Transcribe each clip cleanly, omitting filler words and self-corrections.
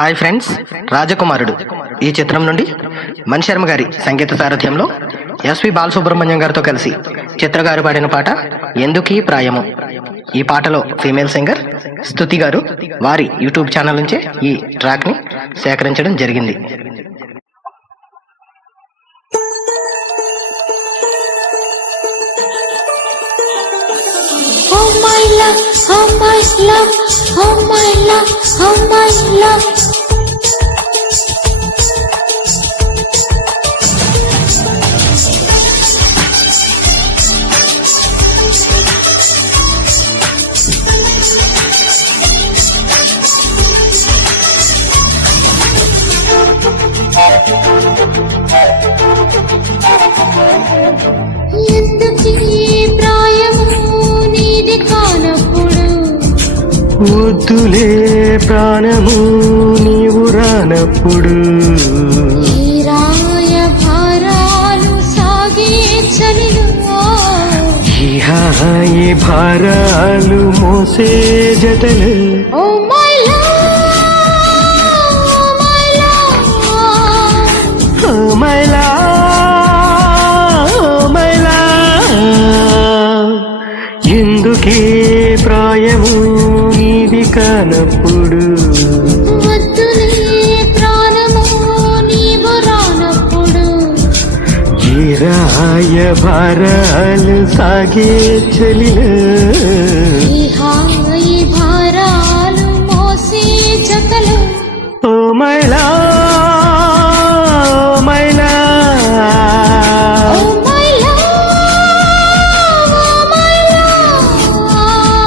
Hi friends, రాజకుమారుడు ఈ చిత్రం నుండి మణి శర్మ గారి సంగీత సారథ్యంలో ఎస్వి బాలసుబ్రహ్మణ్యం గారితో కలిసి చిత్ర గారు పాడిన పాట ఎందుకీ ప్రాయము. ఈ పాటలో ఫీమేల్ సింగర్ స్తుతి గారు వారి యూట్యూబ్ ఛానల్ నుంచే ఈ ట్రాక్ ని సేకరించడం జరిగింది. Oh my love, oh my love, oh my love, oh my love. ఎందుకీ ప్రాయము నీది కానప్పుడు, వద్దులే ప్రాణము నీవు రానప్పుడు, ఈ రాయ భారాలు సాగే చలిలో, ఈ హాయి భారాలు మోసే జతలు. Oh my love, my love, oh my love, my love, ఎందుకే ప్రాయము నీది కానప్పుడు, వద్దులే ప్రాణము నీవు రానప్పుడు, ఈ రాయ భారాలు సాగే చలిలో, ఈ హాయి భారాలు మోసే జతలు. Oh my love, my love. Oh my love, oh my love.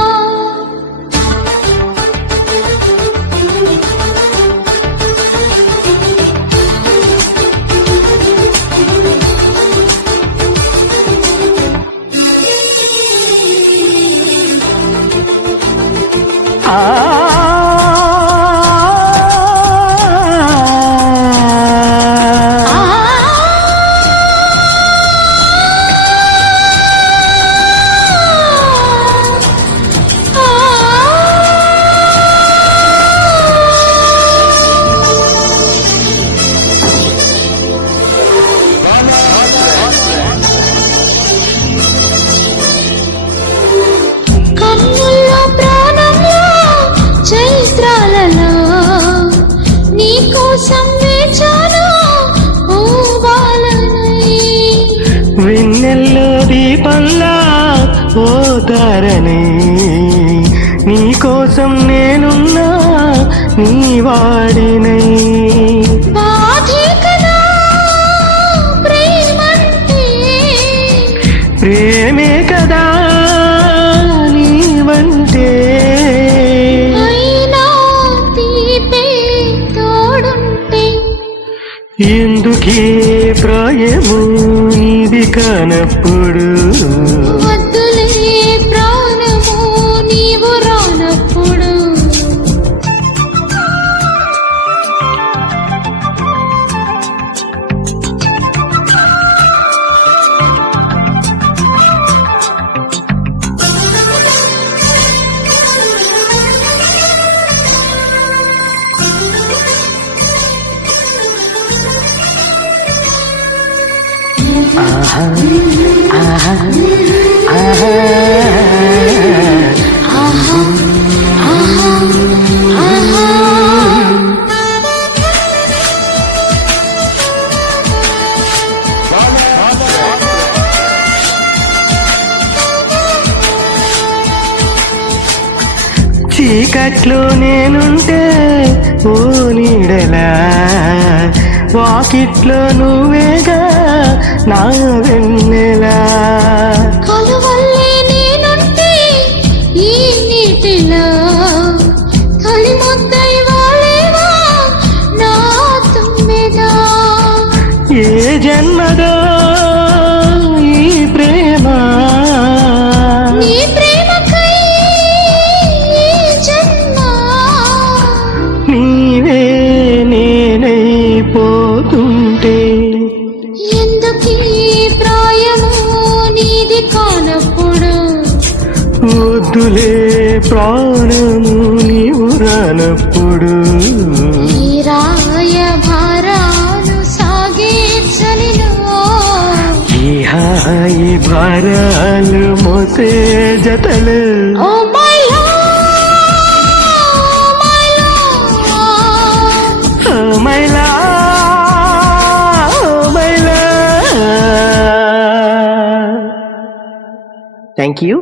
కన్నుల్లో ప్రాణంలో చైత్రాలలో నీకోసం వేచాను పూవాలనై, వెన్నెల్లో దీపంలా ఓ తారని నీకోసం నేనున్నా నీ వాడినై. బాధే కదా ప్రేమంటే, ప్రేమే కదా నీవంటే, అయినా తీపే తోడుంటే, ఎందుకే ప్రాయము నీది కానప్పుడు, వద్దులే ప్రాణము నీవు రానప్పుడు. ఆహా ఆహా ఆహా. ఆహా ఆహా ఆహా. చీకట్లో నేనుంటే ఓ నీడలా, వాకిట్లో నువ్వేగా నా వెన్నెలా, కలువల్లే నేనుంటే ఈ నీటిలో, తొలి ముద్దై వాలేవా నా తుమ్మెదా, ఏ జన్మదో ఈ ప్రేమ, నీ ప్రేమకై ఈ జన్మ, నీవే నేనైపోతుంటే, ఎందుకీ ప్రాయము నీది కానప్పుడు, వద్దులే ప్రాణము నీవు రానప్పుడు, ఈ ఈ భారాలు మోసే జతలు Oh my love, my love. Oh మైలా థ్యాంక్ యూ